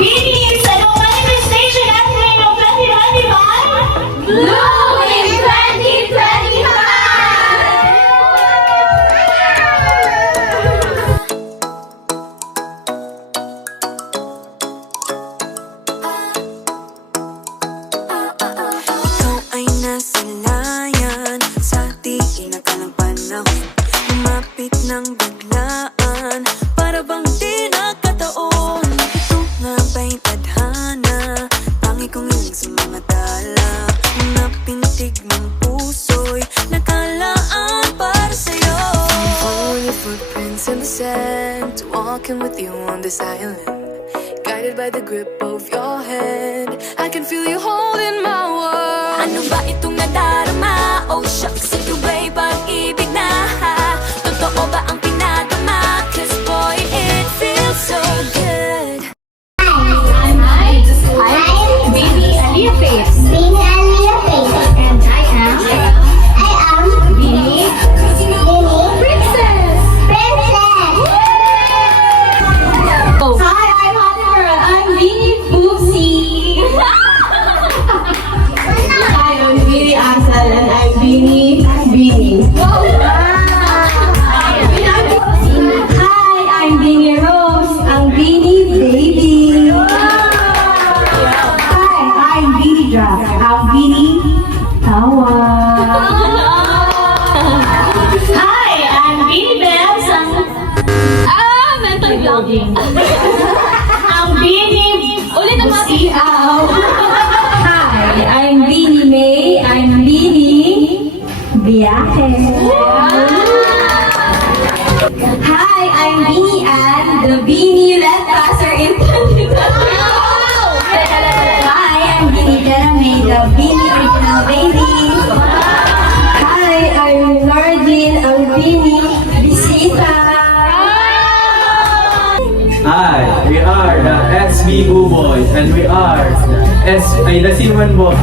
Beanie sa anong manifestation natin ng 2025? Bloom in 2025! Ikaw ay nasa layan sa di inakalang panahon. Lumapit ng biglaan para bang di nakataon. Ito nga ba'y tadhana? Tangi kong hiling sa mga tala. Mga pintig ng puso'y nakalaan para sa'yo. Following your footprints in the sand, walking with you on this island, guided by the grip of your hand. I can feel you holding my world. Ano ba itong nadarama? Oh shucks, ito ba'y pag-ibig na? Totoo ba ang pinadama? Cause boy, it feels so good. I'm Beanie Aliyah Faith. Beanie Aliyah Faith. And I am Beanie Princess. Princess. Hi, I'm Hannah. I'm Beanie Boopsie. Hi, I'm Beanie Ansel and I'm Beanie. Hi, I'm Beanie Rose. I'm Beanie Baby. Hi, I'm Beanie Drop. I'm Beanie Tawa. Hi, I'm Beanie Bells. Mental vlogging. Ang Beanie ulit ang Siaw. Hi, I'm Beanie May. I'm Beanie Biyahe. Hi, I'm Beanie Ann, the Beanie Red Passer in Hi, I'm Beanie Jeremy, the Beanie Original Baby. Hi, I'm Nordin, ang Beanie Bisita. Hi, we are the SB Boo Boys and we are the Sinuman Boys.